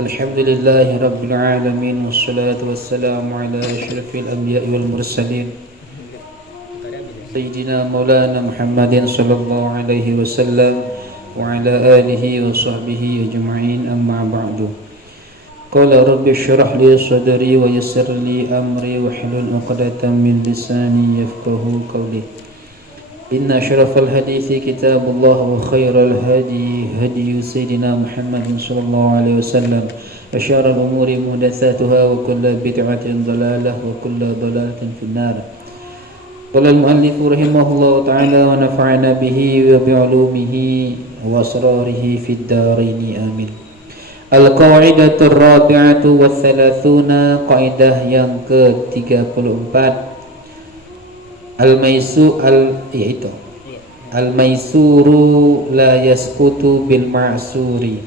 الحمد لله رب العالمين والصلاة والسلام على أشرف الأنبياء والمرسلين سيدنا مولانا محمد صلى الله عليه وسلم وعلى آله وصحبه أجمعين أما بعد قال رب اشرح لي صدري ويسر لي أمري واحلل عقدة من لساني يفقه قولي إن أشرف الحديث كتاب الله وخير الهدي هدي سيدنا محمد صلى الله عليه وسلم وشر الأمور محدثاتها وكل بدعة ضلالة وكل ضلالة في النار قال المؤلف رحمه الله تعالى ونفعنا به وبعلومه وأسراره في الدارين آمين. القاعدة الرابعة والثلاثون قاعدة yang ke-34 Al-maisuru la yasqutu bil ma'suri.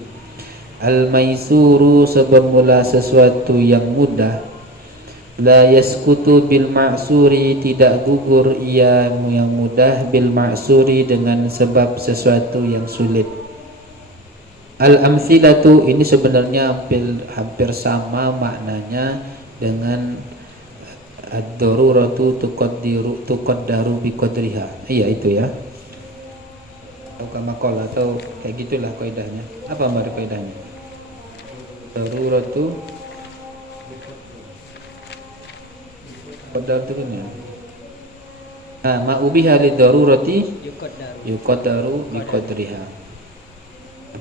Al-maisuru semula sesuatu yang mudah, la yasqutu bil ma'suri tidak gugur ia yang mudah, bil ma'suri dengan sebab sesuatu yang sulit. Al-amthilatu ini sebenarnya hampir sama maknanya dengan ad-daruratu tuqaddaru biqadriha. Iya itu ya. Atau kamakol atau kayak gitulah kaidahnya. Apa mbak kaidahnya? Daruratu qadar turunnya. Nah, ma'ubiha lid-darurati yuqaddaru biqadriha.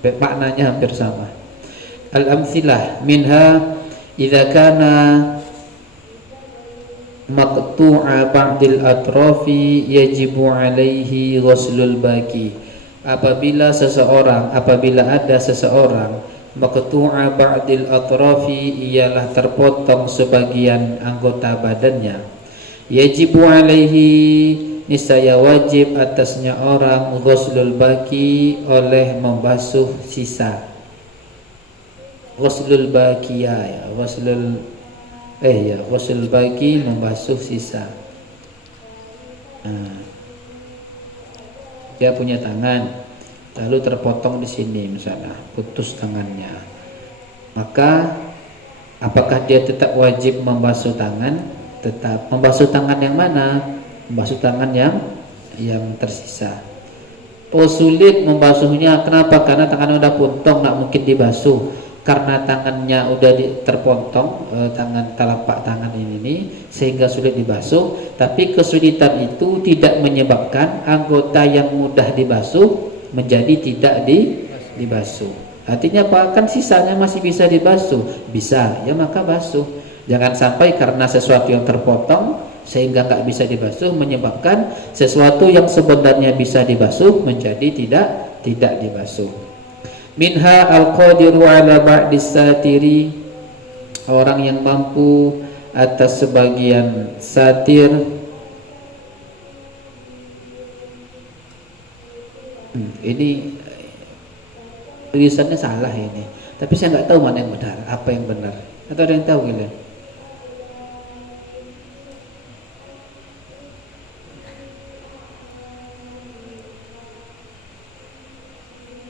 Maknanya hampir sama. Al-amthilah minha idza kana maqtu'a ba'dil atrafi yajibu alaihi ghuslul baqi. Apabila ada seseorang maqtu'a ba'dil atrafi ialah terpotong sebagian anggota badannya, yajibu alaihi niscaya wajib atasnya orang ghuslul baqi oleh membasuh sisa. Ghuslul baqiyah ya, ghusl bagi membasuh sisa. Nah, dia punya tangan lalu terpotong di sini misalnya, putus tangannya. Maka apakah dia tetap wajib membasuh tangan? Tetap. Membasuh tangan yang mana? Membasuh tangan yang tersisa. Oh, sulit membasuhnya. Kenapa? Karena tangannya udah potong, nggak mungkin dibasuh. Karena tangannya udah terpotong, tangan telapak tangan ini sehingga sulit dibasuh. Tapi kesulitan itu tidak menyebabkan anggota yang mudah dibasuh menjadi tidak dibasuh. Artinya apa? Kan sisanya masih bisa dibasuh. Bisa, ya maka basuh. Jangan sampai karena sesuatu yang terpotong sehingga nggak bisa dibasuh menyebabkan sesuatu yang sebenarnya bisa dibasuh menjadi tidak dibasuh. Minha al-qadiru ala ba'dis satiri, orang yang mampu atas sebagian satir. Ini tulisannya salah ini, tapi saya nggak tahu mana yang benar, apa yang benar. Atau ada yang tahu gila?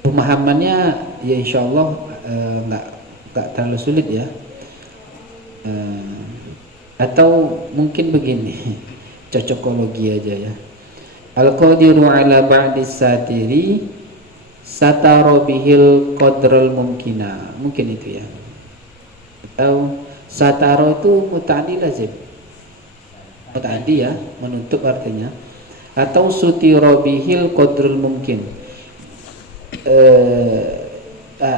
Pemahamannya ya insya Allah nggak terlalu sulit ya. Atau mungkin begini, cocokologi aja ya. Al-qadiru ala ba'dis satiri sataro bihil qadral mumkina, mungkin itu ya. Atau sataro itu muta'addi lazim, muta'addi ya, menutup artinya. Atau sutiro bihil qadral mungkin,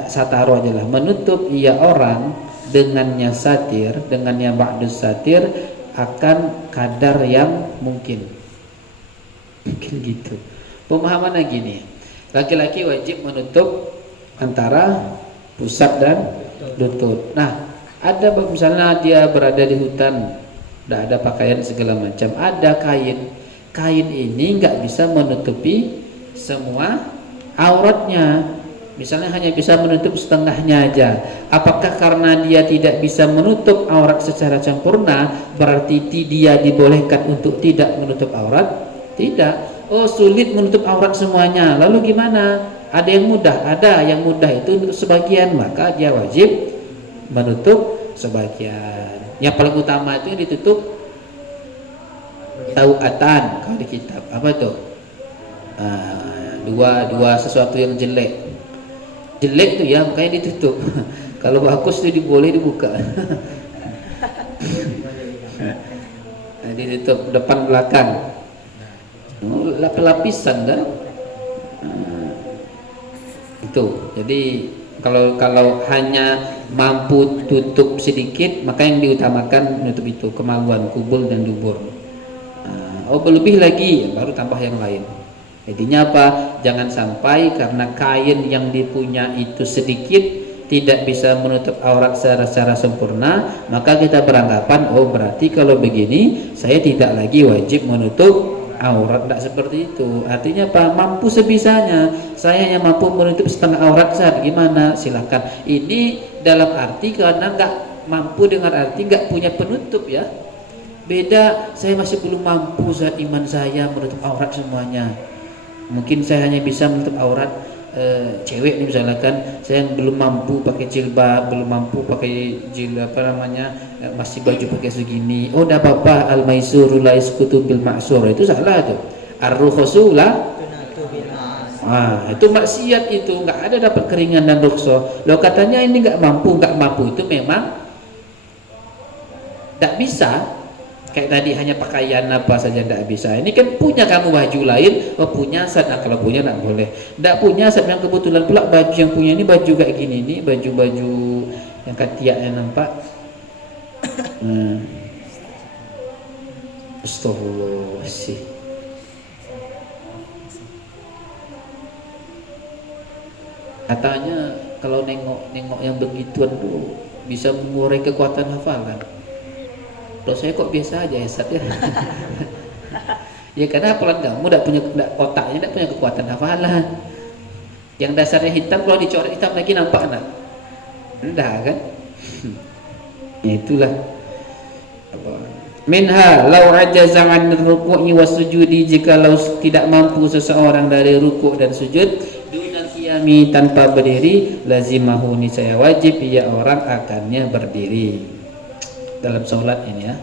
sataro aja lah, menutup ia orang dengannya satir, dengannya ba'dus satir akan kadar yang mungkin gitu. Pemahamannya gini, laki-laki wajib menutup antara pusat dan lutut. Nah, ada misalnya dia berada di hutan, tidak ada pakaian segala macam, ada kain ini nggak bisa menutupi semua auratnya, misalnya hanya bisa menutup setengahnya aja. Apakah karena dia tidak bisa menutup aurat secara sempurna berarti dia dibolehkan untuk tidak menutup aurat? Tidak. Oh, sulit menutup aurat semuanya, lalu gimana? Ada yang mudah, itu untuk sebagian, maka dia wajib menutup sebagian. Yang paling utama itu yang ditutup tauatan kalau di kitab apa tuh? Dua sesuatu yang jelek tuh ya makanya ditutup. Kalau bagus tuh boleh dibuka. Ditutup depan belakang. Lapisan kan? Itu. Jadi kalau hanya mampu tutup sedikit maka yang diutamakan menutup itu kemaluan kubul dan dubur. Berlebih lagi baru tambah yang lain. Intinya apa? Jangan sampai karena kain yang dipunya itu sedikit tidak bisa menutup aurat secara sempurna, maka kita beranggapan berarti kalau begini saya tidak lagi wajib menutup aurat. Tidak seperti itu. Artinya apa? Mampu sebisanya. Saya yang mampu menutup setengah aurat saat gimana? Silakan. Ini dalam arti karena nggak mampu dengan arti nggak punya penutup ya. Beda, saya masih belum mampu saat iman saya menutup aurat semuanya. Mungkin saya hanya bisa menutup aurat cewek nih misalkan, saya belum mampu pakai jilbab, belum mampu pakai masih baju pakai segini. Enggak apa-apa, al-maisuru la yasqutu bil ma'sur. Itu salah tuh. Ar-rukhsu la itu maksiat, itu enggak ada dapat keringan dan rukhsah. Lo katanya ini enggak mampu itu memang enggak bisa. Kayak tadi hanya pakaian apa saja tidak bisa. Ini kan punya kamu baju lain, punya set. Nah, kalau punya tidak boleh. Tidak punya set yang kebetulan pula baju yang punya ini baju kayak gini nih, baju-baju yang ketiaknya nampak. Astagfirullahaladzim. Katanya kalau nengok yang begituan tuh bisa mengurai kekuatan hafalan. Kalau saya kok biasa aja ya Sat ya. Ya karena hafalan kamu otaknya tidak punya kekuatan hafalan. Yang dasarnya hitam kalau dicoret hitam lagi nampak nak. Enggak kan? Ya itulah. Minha law ajaza 'an ruku'i wasujudi, jikalau tidak mampu seseorang dari rukuk dan sujud dunal qiyami tanpa berdiri, lazimahu niscaya wajib ia orang akannya berdiri. Dalam sholat ini ya,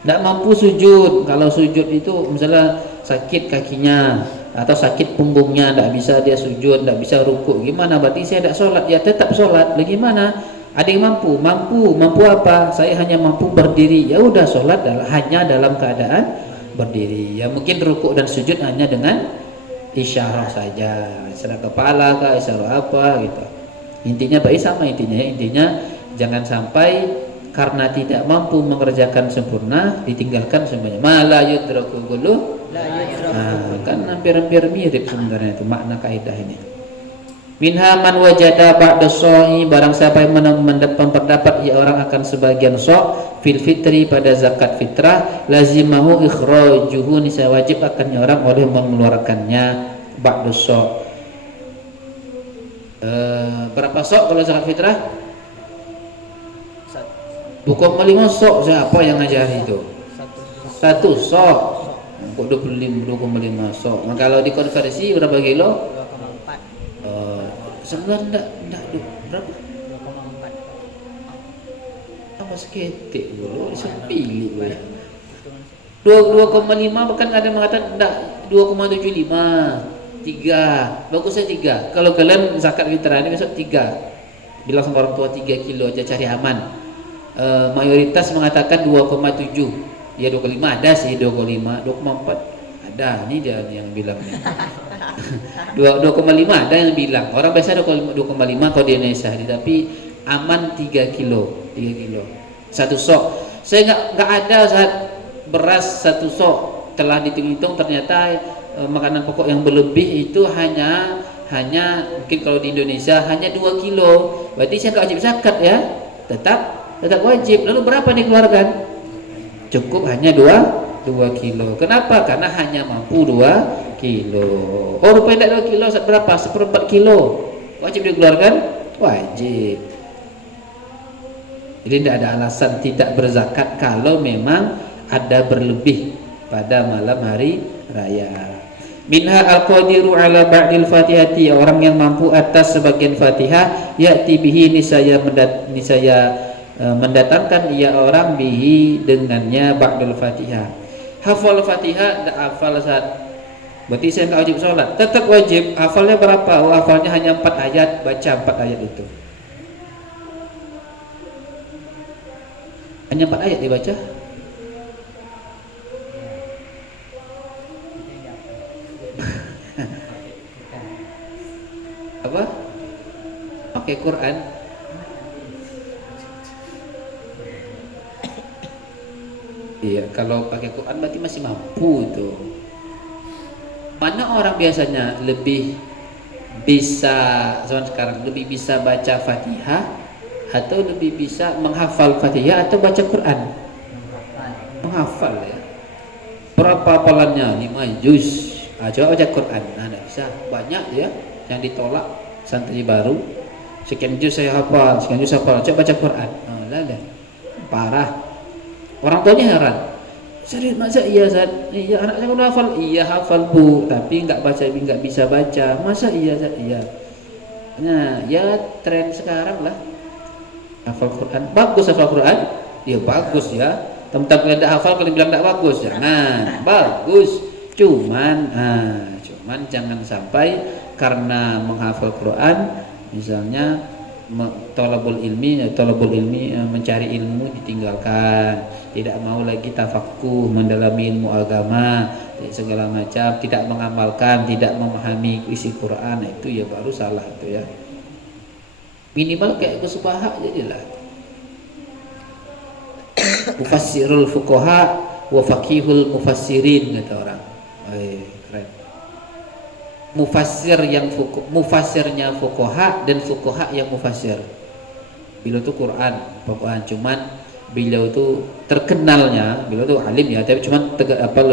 tidak mampu sujud. Kalau sujud itu misalnya sakit kakinya atau sakit punggungnya, tidak bisa dia sujud, tidak bisa rukuk, gimana? Berarti saya tidak sholat. Ya tetap sholat. Bagaimana? Ada yang mampu apa? Saya hanya mampu berdiri. Ya udah sholat hanya dalam keadaan berdiri. Ya mungkin rukuk dan sujud hanya dengan isyarah saja, isyarah kepala kah, isyarah apa gitu. Intinya baik sama intinya jangan sampai karena tidak mampu mengerjakan sempurna ditinggalkan semuanya. Mala yudraku kullu kan hampir mirip sebenarnya itu makna kaidah ini. Minha man wajada ba'da sha'i, barang siapa yang mendapat ia orang akan sebagian sha' fil fitri pada zakat fitrah, lazimahu ikhrajuhu, niscaya wajib akannya orang oleh mengeluarkannya ba'da sha'. Berapa sha' kalau zakat fitrah? 2,5 sok. Siapa yang ngajari itu? 1 sok. Kok 2,5 sok. Nah, kalau dikonversi berapa kilo? 2,4. Sebenarnya enggak berapa? 2,4. Apa seketik dulu sepilih gue. 2,5 bahkan ada yang mengatakan enggak 2,75. 3. Bagusnya 3. Kalau kalian zakat fitrah ini besok 3. Bilang sama orang tua 3 kilo aja cari aman. Mayoritas mengatakan 2,7. Ya 25 ada sih, 2,4 ada. Ini dia yang bilang 2,5 ada yang bilang. Orang biasa 2,5 kalau di Indonesia, tapi aman 3 kilo 1 sok. Saya nggak ada saat beras 1 sok telah dihitung ternyata makanan pokok yang berlebih itu hanya mungkin kalau di Indonesia hanya 2 kilo. Berarti saya nggak wajib zakat ya, tetap wajib. Lalu berapa dikeluarkan? Cukup hanya 2 kilo. Kenapa? Karena hanya mampu 2 kilo. Oh rupanya tidak 2 kilo, berapa? 1/4 kilo. Wajib dikeluarkan? Wajib. Jadi tidak ada alasan tidak berzakat kalau memang ada berlebih pada malam hari raya. Minha al-qadiru ala ba'dil fatihati, orang yang mampu atas sebagian Fatihah, ya'ti bihi nisaya mendatangkan ia orang bihi dengannya ba'dul Fatihah. Hafal Fatihah enggak hafal saat berarti saya enggak wajib sholat, tetap wajib. Hafalnya berapa? Oh, hafalnya hanya 4 ayat, baca 4 ayat itu. Hanya 4 ayat dibaca. Apa? Pakai Quran. Iya, kalau pakai Quran berarti masih mampu tuh. Mana orang biasanya lebih bisa zaman sekarang lebih bisa baca Fatihah atau lebih bisa menghafal Fatihah atau baca Quran? Menghafal ya. Berapa hafalannya? 5 juz. Coba baca Quran. Nah, enggak bisa. Banyak ya yang ditolak santri baru. Sekian juz saya hafal, sekian juz hafal. Coba baca Quran. Oh, lah. Parah. Orang tuanya heran. Serius masa iya Zat? Iya anak saya udah hafal. Iya hafal Bu, tapi nggak baca, nggak bisa baca. Masa iya Zat? Iya. Nah, ya tren sekarang lah. Hafal Quran. Bagus hafal Quran? Ya bagus ya. Teman-teman kalian tidak hafal kalian bilang tidak bagus. Jangan. Bagus. Cuman jangan sampai karena menghafal Quran misalnya tolabul ilmi mencari ilmu ditinggalkan, tidak mau lagi tafaqquh mendalami ilmu agama segala macam, tidak mengamalkan, tidak memahami isi Quran, itu ya baru salah itu ya. Minimal kayak Gus Baha jadilah mufassirul fuqaha wa faqihul mufassirin kata orang. Keren. Mufassirnya fuqaha dan fuqaha yang mufassir. Beliau itu Quran, cuman beliau itu terkenalnya, beliau itu alim ya, tapi cuman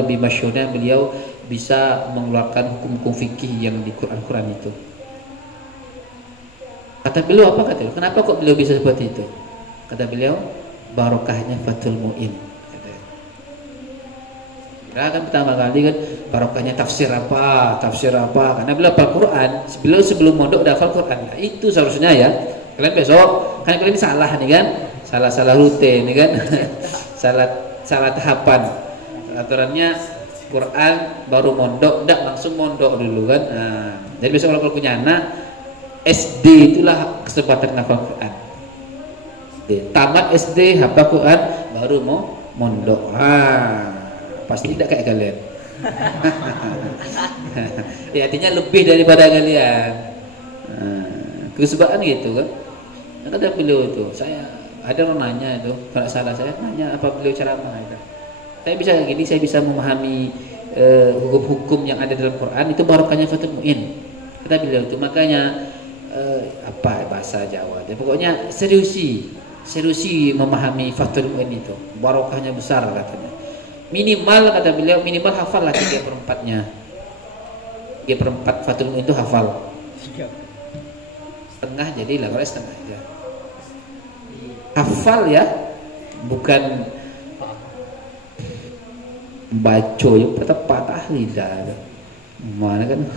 lebih masyhurnya beliau bisa mengeluarkan hukum-hukum fikih yang di Quran itu. Kata beliau apa kata beliau? Kenapa kok beliau bisa seperti itu? Kata beliau, barokahnya Fathul Mu'in. Kan pertama kali kan barokahnya tafsir apa karena beliau hafal Quran, beliau sebelum mondok udah hafal Quran. Nah, itu seharusnya ya kalian besok kan kalian salah nih kan, salah rute nih kan. salah tahapan aturannya Quran baru mondok, enggak langsung mondok dulu kan. Nah, jadi besok kalau punya anak SD itulah kesempatan hafal Quran. Tamat SD hafal Quran baru mau mondok. Pasti tidak kayak kalian. Ya artinya lebih daripada kalian. Kesebabkan gitu kan. Kata beliau itu, saya ada orang nanya itu, kalau salah saya nanya apa beliau ceramah itu. Saya bisa kayak gini, saya bisa memahami hukum-hukum yang ada dalam Quran, itu barokahnya Fathul Mu'in. Kata beliau itu, makanya bahasa Jawa. Dan pokoknya seriusi memahami Fathul Mu'in itu. Barokahnya besar katanya. Minimal kata beliau, minimal hafal lah 3/4-nya. 3/4 Fathul Mu'in itu hafal. Setengah jadilah, kalau setengah aja. Hafal ya, bukan baca ya, tepat ahli dah. Mana kan?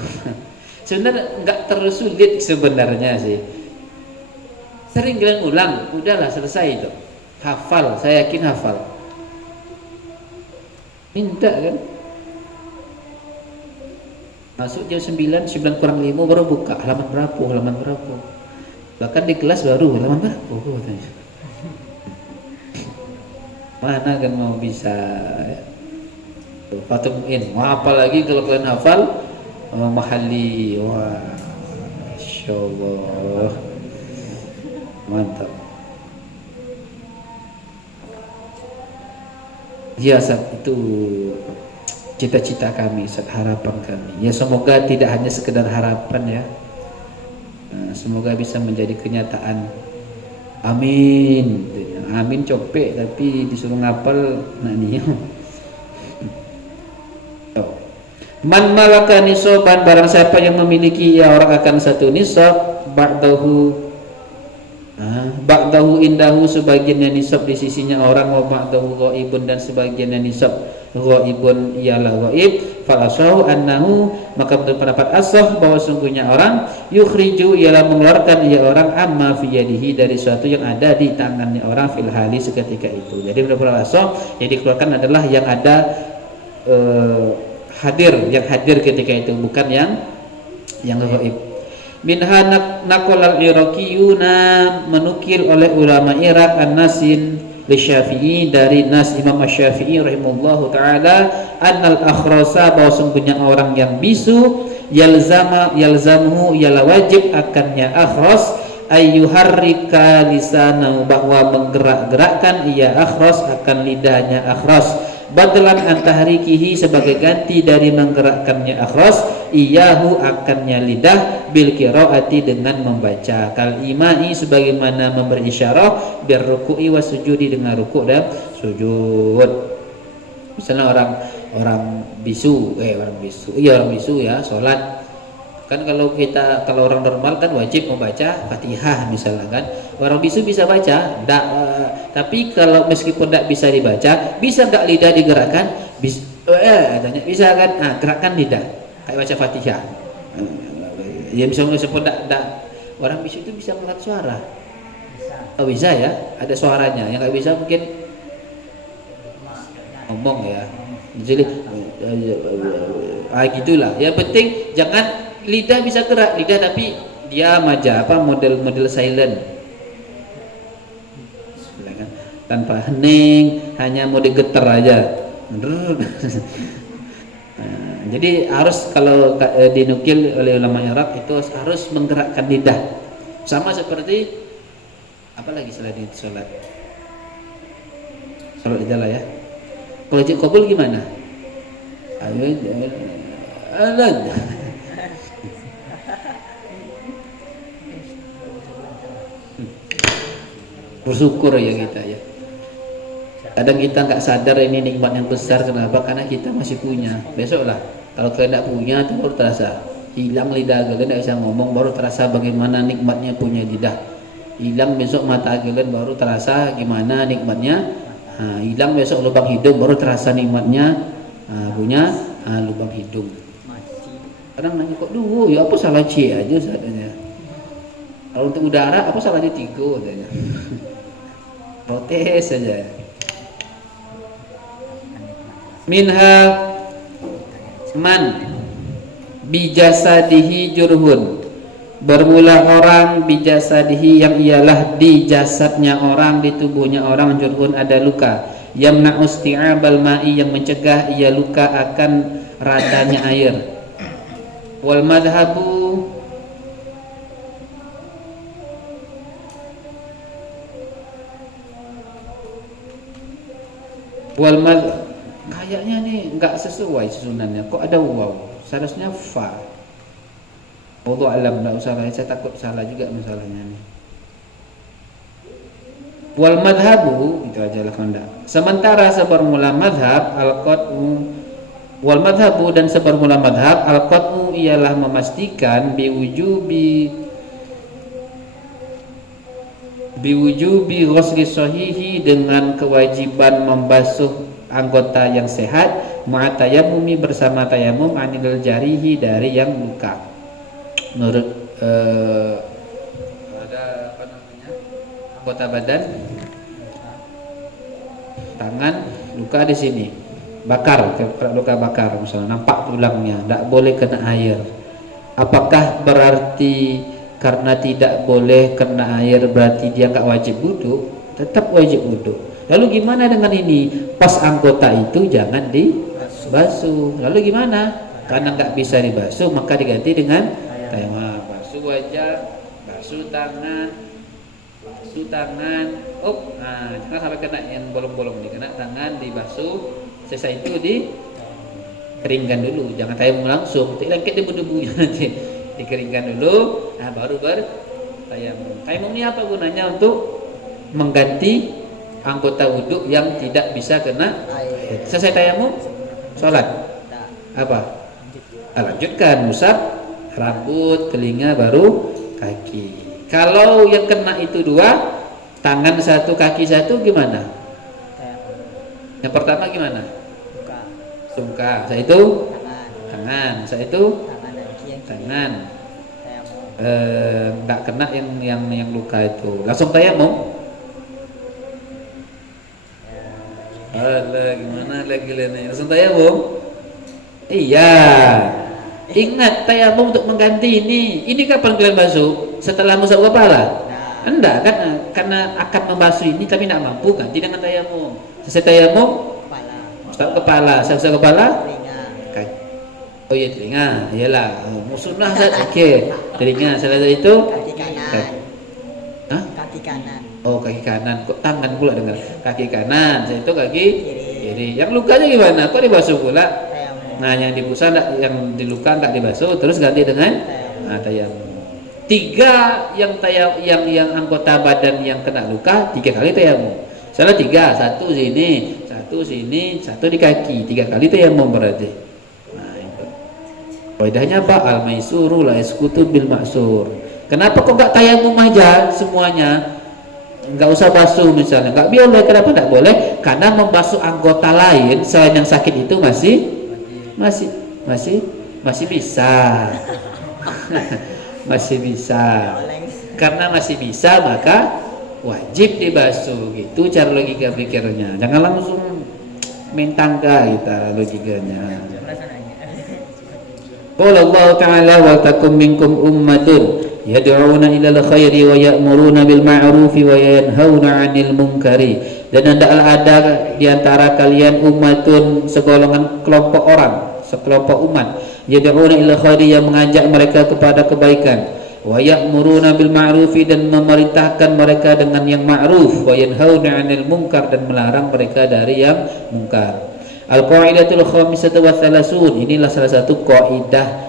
Sebenarnya enggak terlalu sulit sebenarnya sih. Sering kalian ulang, udahlah selesai itu. Hafal, saya yakin hafal. Minta kan masuk jam 9 kurang 5 baru buka halaman berapa, bahkan di kelas baru halaman berapa tanya. Mana kan mau bisa Fathul Mu'in, apalagi kalau kalian hafal mahali, wah Masya Allah mantap. Ya Ustaz, itu cita-cita kami, Ustaz, harapan kami. Ya semoga tidak hanya sekedar harapan ya. Semoga bisa menjadi kenyataan. Amin. Amin copek tapi disuruh ngapal nak nih. Man malaka nisaban, barang siapa yang memiliki ya orang akan satu nisab, ba'dahu indahu, sebagiannya nisab di sisinya orang, wa ba'dahu ghaibun, dan sebagiannya nisab ghaibun ialah ghaib, falasahu annahu, maka menurut pendapat asah bahwa sungguhnya orang yukhriju ialah mengeluarkan ia orang amma fi yadihi dari sesuatu yang ada di tangannya orang fil hali seketika itu. Jadi menurut pendapat asah yang dikeluarkan adalah yang ada yang hadir ketika itu, bukan yang ghaib. Minha naqal al-iraqiyuna, menukil oleh ulama Irak an-Nasin li Syafi'i, dari Nas Imam Syafi'i rahimahullahu taala, annal akhrasa, bahwa sungguhnya orang yang bisu, yalzamuhu ialah wajib akannya akhras, ayyuharrika lisanahu, bahwa menggerak-gerakkan ia akhras akan lidahnya akhras, badlan antahrikihi, sebagai ganti dari menggerakkannya akhras, iyahu akannya lidah, bil qiraati dengan membaca, kal imai sebagaimana memberi isyarat, bir ruku'i was sujudi dengan rukuk dan sujud. Misalnya orang bisu ya salat kan, kalau orang normal kan wajib membaca Fatihah misalnya kan, orang bisu bisa baca tapi kalau meskipun tidak bisa dibaca, bisa enggak lidah digerakkan? Bisa kan? Gerakkan lidah kayak baca Fatihah. Ya misalnya meskipun tidak, orang bisu itu bisa mengangkat suara. Bisa ya, ada suaranya. Yang nggak bisa mungkin ngomong ya. Jadi gitulah. Yang penting jangan lidah bisa gerak, lidah tapi diam aja, model silent, tanpa hening, hanya mau digetar aja. Jadi harus, kalau dinukil oleh ulama Arab itu harus menggerakkan lidah, sama seperti apa lagi selain sholat adalah ya. Kalau wajib qabul gimana? Bersyukur ya kita ya. Kadang kita nggak sadar ini nikmat yang besar. Kenapa? Karena kita masih punya. Besok lah kalau kalian tidak punya itu baru terasa. Hilang lidah kalian, tidak bisa ngomong, baru terasa bagaimana nikmatnya punya lidah. Hilang besok mata kalian, baru terasa gimana nikmatnya. Hilang besok lubang hidung, baru terasa nikmatnya punya lubang hidung. Kadang nanya, kok dulu ya apa salah C aja seadanya. Kalau untuk udara apa salahnya 3 katanya. Protes saja. Minha man bijasadihi jurhun, bermula orang bijasadihi yang ialah di jasadnya orang, di tubuhnya orang, jurhun ada luka, yamna'u isti'abal ma'i yang mencegah ia luka akan radanya air. Wal madhabu kayaknya nih nggak sesuai susunannya, kok ada waw, seharusnya fa. Wallahu alam, nggak usah lah, saya takut salah juga masalahnya nih. Wal madhabu itu aja lah kondak. Sementara sebermula madhab al-qat'u, wal madhabu dan sebermula madhab al-qat'u ialah memastikan biwujubi ghusli sahihi, dengan kewajiban membasuh anggota yang sehat, ma'atayamumi bersama tayamum, anil jarihi dari yang luka. Menurut ada apa namanya, anggota badan, tangan luka di sini, bakar, luka bakar misalnya, nampak tulangnya, tidak boleh kena air. Apakah berarti karena tidak boleh kena air berarti dia nggak wajib wudu? Tetap wajib wudu. Lalu gimana dengan ini? Pas anggota itu jangan dibasuh. Lalu gimana? Karena nggak bisa dibasuh maka diganti dengan tayamum. Basuh wajah, basuh tangan. Jangan sampai kena yang bolong-bolong nih, kena tangan dibasuh. Selesai itu dikeringkan dulu. Jangan tayamum langsung. Tidak lengket debu-debunya nanti. Dikeringkan dulu, baru bertayamum. Tayamum ini apa gunanya? Untuk mengganti anggota wudhu yang tidak bisa kena air. Selesai tayamum, sholat apa? Lanjutkan usap rambut, telinga, baru kaki. Kalau yang kena itu 2, tangan 1, kaki 1, gimana? Yang pertama gimana? Tungkah. Saya itu tangan. Saya itu tangan. Nggak kena yang luka itu. Langsung tayamum. Alah, gimana lagi ini? Langsung tayamum. Iya. Ingat tayamum untuk mengganti ini. Ini kapan kalian basuh? Setelah musab kepala? Enggak kan? Karena akan membasuh ini tapi tidak mampu, ganti dengan tayamum. Selesai tayamum, musab kepala. Selesai kepala, kaki. Oh iya telinga. Iyalah. Sunnah saja. Oke. Telinga. Selesai itu Kaki kanan. Hah? Kaki kanan. Oh kaki kanan. Kok tangan pula dengar? Kaki kanan. Saya itu kaki kiri. Yang lukanya gimana? Kok dibasuh pula? Nah yang dibusa yang diluka tak dibasuh, terus ganti dengan tayamum. 3 yang anggota badan yang kena luka 3 kali tayamum. Salah 3, 1 sini, 1 sini, 1 di kaki, 3 kali tayamum berarti. Nah itu. Faedahnya apa? Al maisuru la yasqutu bil ma'sur. Kenapa kok enggak tayamum aja semuanya? Enggak usah basuh misalnya. Enggak boleh. Kenapa enggak boleh? Karena membasuh anggota lain selain yang sakit itu masih bisa. Masih bisa. Karena masih bisa maka wajib dibasuh. Gitu cara logika pikirnya. Jangan langsung main tangga kita logikanya. Qala Allah Ta'ala wa takum minkum ummatun yad'una ilal khairi wa ya'muruna bil ma'rufi wa yanhauna 'anil munkari. Dan hendaklah ada di antara kalian ummatun segolongan kelompok orang, sekelompok umat yad'una ilal khairi yang mengajak mereka kepada kebaikan, wa ya'muruna bil ma'rufi dan memerintahkan mereka dengan yang ma'ruf, wa yanhauna 'anil munkar dan melarang mereka dari yang munkar. Al-qaidatul khamisatu wa thalasun, inilah salah satu kaidah